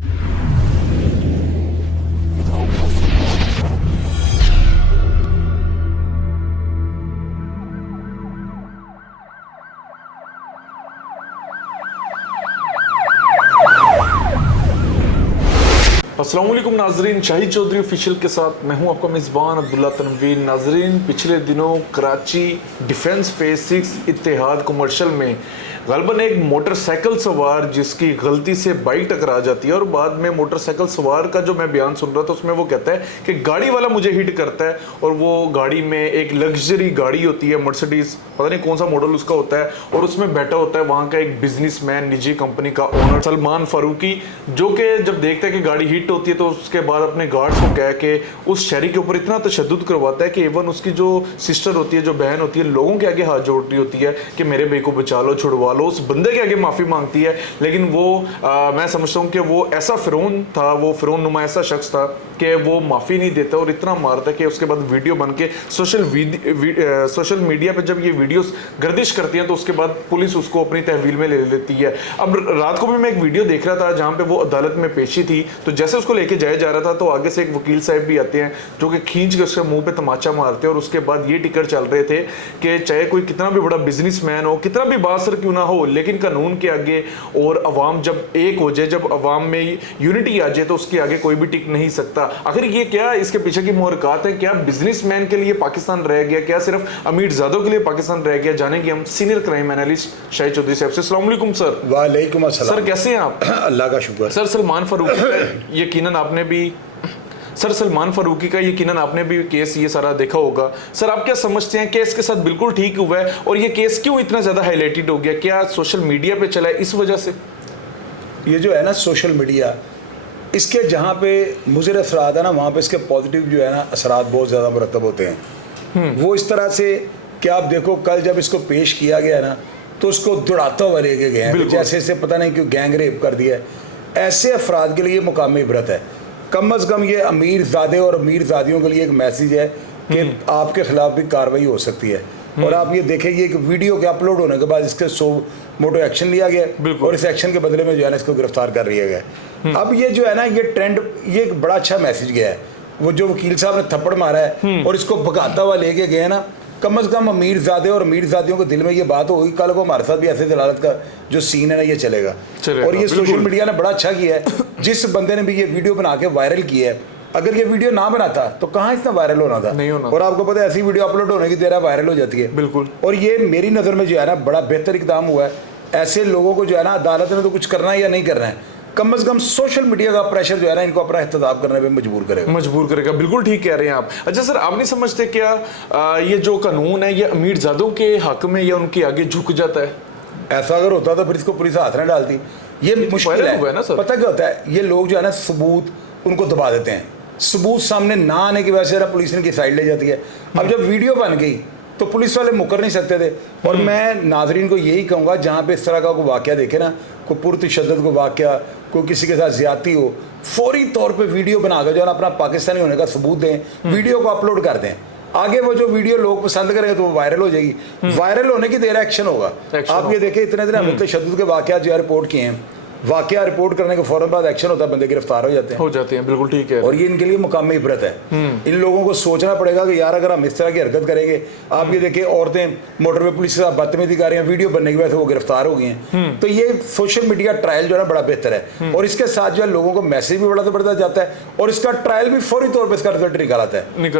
अस्सलाम वालेकुम नाजरीन, शाहिद चौधरी ऑफिशियल के साथ मैं हूं आपका मेज़बान अब्दुल्ला तनवीर। नाजरीन, पिछले दिनों कराची डिफेंस फेज 6 इत्तेहाद कमर्शियल में गलबन एक मोटरसाइकिल सवार जिसकी गलती से बाइक टकरा जाती है और बाद में मोटरसाइकिल सवार का जो मैं बयान सुन रहा था उसमें वो कहता है कि गाड़ी वाला मुझे हिट करता है और वो गाड़ी में एक लग्जरी गाड़ी होती है, मर्सिडीज, पता नहीं कौन सा मॉडल उसका होता है, और उसमें बैठा होता है वहाँ का एक बिजनेसमैन, निजी कंपनी का ओनर सलमान फारूकी, जो कि जब देखता है कि गाड़ी हिट होती है तो उसके बाद अपने गार्ड्स को कह के उस शहरी के ऊपर इतना तशद्दुद करवाता है कि इवन उसकी जो सिस्टर होती है, जो बहन होती है, लोगों के आगे हाथ जोड़ रही होती है कि मेरे भाई को बचा लो, छुड़वा लो, उस बंदे के आगे माफ़ी मांगती है। लेकिन वो मैं समझता हूँ कि वो ऐसा फिरौन था, वो फिरौन नुमा ऐसा शख्स था कि वो माफ़ी नहीं देता और इतना मारता कि उसके बाद वीडियो बन के सोशल मीडिया पे जब ये वीडियोस गर्दिश करती हैं तो उसके बाद पुलिस उसको अपनी तहवील में ले लेती है। अब रात को भी मैं एक वीडियो देख रहा था जहाँ पे वो अदालत में पेशी थी, तो जैसे उसको लेके जाया जा रहा था तो आगे से एक वकील साहब भी आते हैं जो कि खींच के उसके मुंह पे तमाचा मारते हैं और उसके बाद ये टिकर चल रहे थे कि चाहे कोई कितना भी बड़ा बिजनेसमैन हो, कितना भी बासर क्यों ना हो, लेकिन कानून के आगे और अवाम जब एक हो जाए, जब अवाम में यूनिटी आ जाए तो उसके आगे कोई भी टिक नहीं सकता। आखिर ये क्या इसके पीछे की मुहरकात है? क्या बिजनेसमैन के लिए पाकिस्तान रह गया? क्या सिर्फ अमीर ज़ादों के लिए पाकिस्तान रह गया? जानेंगे हम senior crime analyst Shahid Chaudhary साहब से। अस्सलाम वालेकुम सर। वालेकुम अस्सलाम सर, कैसे हैं आप? अल्लाह का शुक्र। सर, सलमान फारूकी यकीनन आपने भी सलमान फारूकी का यकीनन आपने भी केस ये सारा देखा होगा। सर, आप क्या समझते हैं केस के साथ बिल्कुल ठीक हुआ है और ये केस क्यों इतना ज़्यादा हाईलाइटेड हो गया? क्या सोशल मीडिया पे चला है इस वजह से? ये जो है ना सोशल मीडिया, इसके जहाँ पे मुज़र असरात है ना, वहाँ पे इसके पॉजिटिव जो है ना असरात बहुत ज़्यादा मुरतब होते हैं। वो इस तरह से कि आप देखो कल जब इसको पेश किया गया ना तो उसको दौड़ाता हुआ लेके गए हैं, जैसे इसे पता नहीं क्यों गैंग रेप कर दिया है। ऐसे अफराद के लिए मुकामी इबरत है। कम अज़ कम ये अमीर ज़ादे और अमीर ज़ादियों के लिए एक मैसेज है कि आपके खिलाफ भी कार्रवाई हो सकती है। और आप ये देखेंगे कि वीडियो के अपलोड होने के बाद इसके 100 मोटो एक्शन लिया गया और इस एक्शन के बदले में जो है ना इसको गिरफ्तार कर लिया गया। अब ये जो है ना ये ट्रेंड, ये एक बड़ा अच्छा मैसेज गया है। वो जो वकील साहब ने थप्पड़ मारा है और इसको भगाता हुआ लेके गए ना, कम अज़ कम अमीर ज़ादे और अमीर ज़ादियों के दिल में ये बात होगी कल को हमारे साथ भी ऐसे दलालत का जो सीन है ना ये चलेगा। और ये सोशल मीडिया ने बड़ा अच्छा किया है। जिस बंदे ने भी ये वीडियो बना के वायरल किया है, अगर ये वीडियो ना बनाता तो कहाँ इतना वायरल होना था? नहीं होना। और आपको पता है ऐसी वीडियो अपलोड होने की देर है वायरल हो जाती है। बिल्कुल। और ये मेरी नज़र में जो है ना बड़ा बेहतर इकदाम हुआ है। ऐसे लोगों को जो है ना अदालत ने तो कुछ करना है या नहीं करना है, कम अज़ कम सोशल मीडिया का प्रेशर जो है ना इनको अपना एहतजाब करने पे मजबूर करेगा। बिल्कुल ठीक कह रहे हैं आप। अच्छा सर, आप नहीं समझते क्या ये जो कानून है ये अमीर ज़ादों के हक में या उनके आगे झुक जाता है? ऐसा अगर होता तो फिर इसको पुलिस हाथ न डालती। ये मुश्किल है ना सर। पता क्या होता है, ये लोग जो है ना सबूत उनको दबा देते हैं। सबूत सामने ना आने की वजह से पुलिस इनकी साइड ले जाती है। अब जब वीडियो बन गई तो पुलिस वाले मुकर नहीं सकते थे। और मैं नाजरीन को यही कहूँगा जहाँ पे इस तरह का कोई वाक़या देखे ना, कोई पुरतशद्दुद को वाक़या, कोई किसी के साथ ज़्यादती हो, फौरी तौर पे वीडियो बना कर जो है ना अपना पाकिस्तानी होने का सबूत दें, वीडियो को अपलोड कर दें। आगे वो जो वीडियो लोग पसंद करेंगे तो वो वायरल हो जाएगी। वायरल होने की देर एक्शन होगा। आप ये देखें इतने दिन तशद्दुद के वाक़या जो है रिपोर्ट किए हैं, वाक़या रिपोर्ट करने के फौरन बाद एक्शन होता है, बंदे गिरफ्तार हो जाते हैं। बिल्कुल ठीक है। और ये इनके लिए मुकामी इबरत है। इन लोगों को सोचना पड़ेगा कि यार अगर हम इस तरह की हरकत करेंगे, आप ये देखिए औरतें मोटरवे पुलिस के साथ बदतमीजी कर रही हैं, वीडियो बनने की वजह से वो गिरफ्तार हो गई हैं। तो ये सोशल मीडिया ट्रायल जो है ना बड़ा बेहतर है और इसके साथ जो है लोगों को मैसेज भी बढ़ता जाता है और इसका ट्रायल भी फौरी तौर पर इसका रिजल्ट निकल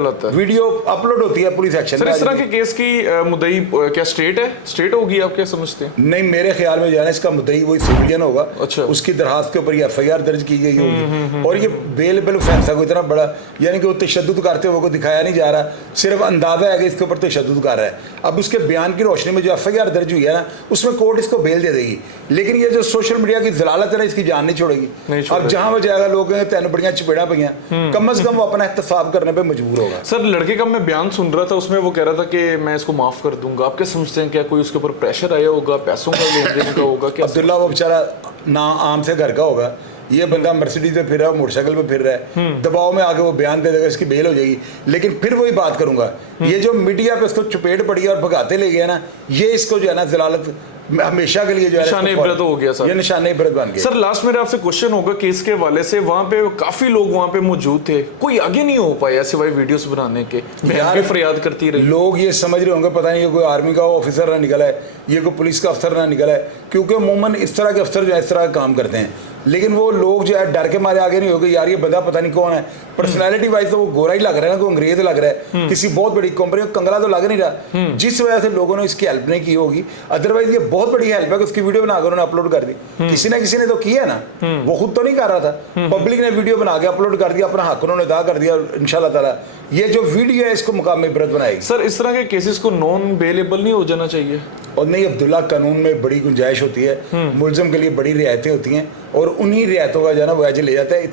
आता है। वीडियो अपलोड होती है, पुलिस एक्शन। इस तरह के केस की मुद्दई क्या स्टेट है? स्टेट होगी, आप क्या समझते हैं? नहीं, मेरे ख्याल में जो है ना इसका मुद्दई वही सिविलियन होगा। अच्छा। उसकी दरखास्त के ऊपर FIR दर्ज की गई होगी और ये बेल ऑफेंस है, कोई इतना बड़ा यानी कि वो तशद्दुद करते हुए को दिखाया नहीं जा रहा, सिर्फ अंदाजा है कि इसके ऊपर तशद्दुद कर रहा है। अब उसके बयान की रोशनी में जो FIR दर्ज हुई है ना उसमें कोर्ट इसको बेल दे देगी। लेकिन ये जो सोशल मीडिया की जलालत है ना इसकी जान नहीं छोड़ेगी। अब जहाँ वो जाएगा लोग तेन बड़ियाँ चपेड़ा पईयां, कम अज़ कम वो अपना एहतसाब करने पर मजबूर होगा। सर, लड़के का मैं बयान सुन रहा था, उसमें वो कह रहा था कि मैं इसको माफ़ कर दूंगा। आप क्या समझते हैं, क्या कोई उसके ऊपर प्रेशर आया होगा, पैसों का लेन देन का होगा? क्या अब्दुल्ला वो बेचारा ना आम से घर का होगा, ये बंदा मर्सिडीज पे फिर रहा है, मोटरसाइकिल पे फिर रहा है, दबाव में आके वो बयान दे देगा, इसकी बेल हो जाएगी। लेकिन फिर वही बात करूंगा, ये जो मीडिया पे उसको चपेट पड़ी और भगाते ले गया ना, ये इसको जो है ना जलालत हमेशा के लिए जो है निशाने इसको इबरत हो गया सर। ये निशाने इबरत बन गया। सर लास्ट मेरा आपसे क्वेश्चन होगा केस के हवाले से, वहां पे काफी लोग वहां पे मौजूद थे, कोई आगे नहीं हो पाया सिवाय वीडियोस बनाने के, बहन भी फरियाद करती रही। लोग ये समझ रहे होंगे पता नहीं ये कोई आर्मी का ऑफिसर ना निकला है, ये कोई पुलिस का अफसर ना निकला है, क्योंकि अमूमन इस तरह के अफसर जो है इस तरह का काम करते हैं। लेकिन वो लोग जो है डर के मारे आगे नहीं हो गए, यार ये बंदा पता नहीं कौन है, पर्सनैलिटी वाइज तो वो गोरा ही लग रहा है ना, कोई अंग्रेज लग रहा है, किसी बहुत बड़ी कंपनी का कंगला तो लग नहीं रहा, जिस वजह से लोगों ने इसकी हेल्प नहीं की होगी। अदरवाइज ये बहुत बड़ी हेल्प है कि उसकी वीडियो बनाकर उन्होंने अपलोड कर दी, किसी ना किसी ने तो किया ना, वो खुद तो नहीं कर रहा था, पब्लिक ने वीडियो बना के अपलोड कर दिया, अपना हक उन्होंने अदा कर दिया। इंशाल्लाह ताला ये जो वीडियो है इसको मुकाम इबरत बनाएगी। सर इस तरह के केसेस को नॉन बेलेबल नहीं हो जाना चाहिए? और नहीं अब्दुल्ला, कानून में बड़ी गुंजाइश होती है, मुलजम के लिए बड़ी रियायतें होती हैं, और उन्हीं रियायतों का जो है ना वो एज ले जाता है।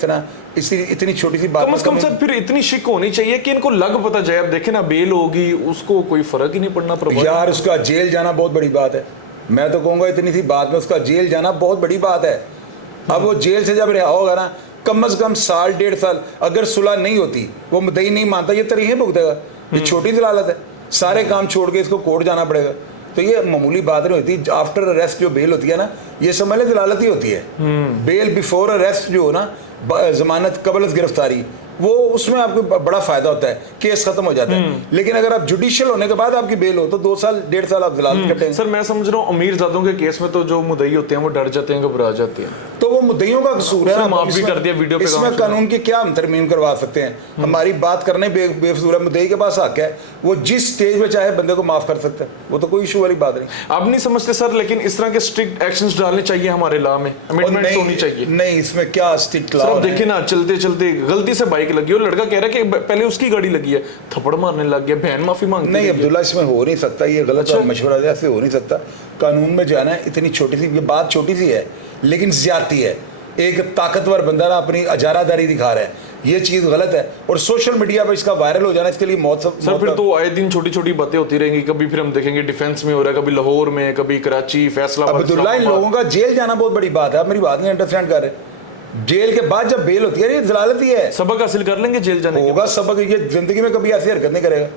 इतनी छोटी सी बात कम से कम सर फिर इतनी शिक होनी चाहिए कि इनको लग पता जाए। अब देखे ना, बेल होगी उसको कोई फर्क ही नहीं पड़ना प्रभाव। यार उसका जेल जाना बहुत बड़ी बात है, मैं तो कहूँगा इतनी सी बात में उसका जेल जाना बहुत बड़ी बात है। अब वो जेल से जब रिहा होगा ना, कम से कम साल 1.5 साल, अगर सुलह नहीं होती, वो मुद्दई नहीं मानता, ये तरीक़ें भुगतेगा। ये छोटी दलालत है, सारे काम छोड़ के इसको कोर्ट जाना पड़ेगा, तो ये मामूली बात नहीं होती। आफ्टर अरेस्ट जो बेल होती है ना, ये समझ लें दलालत ही होती है। बेल बिफोर अरेस्ट जो हो ना, जमानत कबल गिरफ्तारी, वो उसमें आपको बड़ा फायदा होता है, केस खत्म हो जाता है। लेकिन अगर आप जुडिशियल होने के बाद आपकी बेल हो तो 2 साल 1.5 साल आप दलालत कटेंगे। सर मैं समझ रहा हूँ अमीर ज़ादों के केस में तो जो मुद्दई होते हैं वो डर जाते हैं, घबरा जाते हैं, तो वो मुद्दइयों का कसूर है ना, माफ भी कर दिया वीडियो पे। इसमें कानून की क्या हम तरमीम करवा सकते हैं? हमारी बात करने बेफजूल है, मुद्दई के पास हक है, वो जिस स्टेज में चाहे बंदे को माफ कर सकता है, वो तो कोई इशू वाली बात नहीं। आप नहीं समझते सर, लेकिन इस तरह के स्ट्रिक्ट एक्शंस डालने चाहिए हमारे लॉ में, अमेंडमेंट्स होनी चाहिए। नहीं, इसमें क्या स्ट्रिक्ट लॉ है? देखिए ना, चलते चलते गलती से बाइक लगी और लड़का कह रहा है कि पहले उसकी गाड़ी लगी है, थप्पड़ मारने लग गया, बहन माफी मांगती नहीं अब्दुल्ला, इसमें हो नहीं सकता, ये गलत अच्छा। मशवरा है, ऐसे हो नहीं सकता। कानून में जाना है, इतनी छोटी सी ये बात छोटी सी है लेकिन ज्यादती है। एक ताकतवर बंदा ना अपनी अजारादारी दिखा रहा है, ये चीज गलत है, और सोशल मीडिया पर इसका वायरल हो जाना, इसके लिए मौत सर फिर तो आए दिन छोटी छोटी बातें होती रहेंगी। कभी फिर हम देखेंगे डिफेंस में हो रहा है, कभी लाहौर में, कभी कराची, फैसलाबाद। अब्दुल्ला, इन लोगों का जेल जाना बहुत बड़ी बात है, आप मेरी बात नहीं अंडरस्टैंड कर रहे। जेल के बाद जब बेल होती है, ये जलालत ही है। सबक हासिल कर लेंगे जेल जाने के होगा सबक, ये जिंदगी में कभी ऐसी हरकत नहीं करेगा।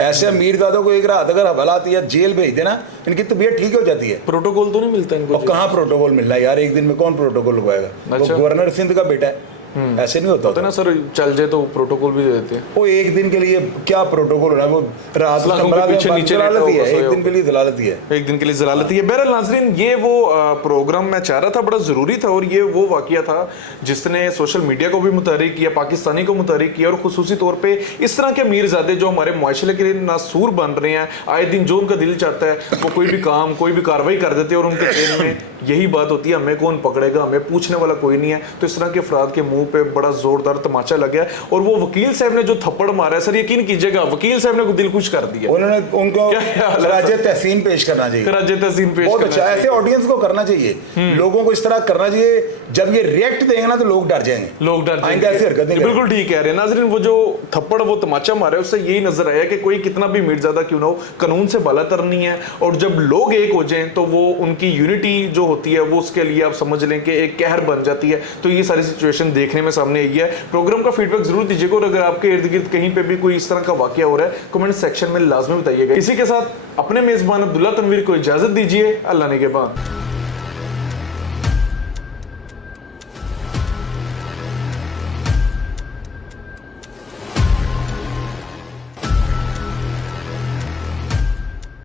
ऐसे अमीर दादों को एक रात अगर हवाला आती है, जेल भेज देना, इनकी तबीयत ठीक हो जाती है। प्रोटोकॉल तो नहीं मिलता इनको? और कहाँ प्रोटोकॉल मिल रहा है यार, एक दिन में कौन प्रोटोकॉल लगवाएगा? अच्छा। वो गवर्नर सिंध का बेटा है, ऐसे नहीं होता ना सर, चल जाए तो प्रोटोकॉल भी दे देते हैं। वो एक दिन के लिए क्या प्रोटोकॉल होना है, वो रात पीछे नीचे जलालत ही है, एक दिन के लिए जलालत ही है, एक दिन के लिए जलालत ही है। बहरहाल नाज़रीन, ये वो प्रोग्राम मैं चाह रहा था, बड़ा ज़रूरी था, और ये वो वाकया था जिसने सोशल मीडिया को भी मुतहरिक किया, पाकिस्तानी को मुतहरिक किया, और खुसूसी तौर पे इस तरह के अमीरजादे जो हमारे मुआशरे के लिए नासूर बन रहे हैं, आए दिन जो उनका दिल चाहता है वो कोई भी काम, कोई भी कार्रवाई कर देते हैं, और उनके जेल में यही बात होती है, हमें कौन पकड़ेगा, हमें पूछने वाला कोई नहीं है। तो इस तरह के अफराद के मुंह पे बड़ा जोरदार तमाचा लग गया, और वो वकील साहब ने जो थप्पड़ मारा है, सर यकीन कीजिएगा वकील साहब ने दिल खुश कर दिया। उन्होंने उनको खराजे तहसीन पेश करना चाहिए, खराजे तहसीन पेश बहुत अच्छा, ऐसे ऑडियंस को करना चाहिए, लोगों को इस तरह करना चाहिए। जब ये रिएक्ट देंगे ना तो लोग डर जाएंगे, लोग डर जाएंगे, ऐसी हरकत नहीं। बिल्कुल ठीक कह रहे हैं नाज़रीन। वो जो थप्पड़, वो तमाचा मारा है, उससे यही नजर आया कि कोई कितना भी मिर्जादा क्यों ना हो, कानून से बालातर नहीं है, और जब लोग एक हो जाएं तो वो उनकी यूनिटी जो होती है वो उसके लिए आप समझ लें कि एक कहर बन जाती है। तो ये सारी सिचुएशन देखने में सामने आई है। प्रोग्राम का फीडबैक जरूर दीजिएगा, और अगर आपके इर्द गिर्द कहीं पे भी कोई इस तरह का वाकया हो रहा है, कमेंट सेक्शन में लाजमी बताइएगा। इसी के साथ अपने मेजबान अब्दुल्ला तनवीर को इजाजत दीजिए, अल्लाह ने के बाद।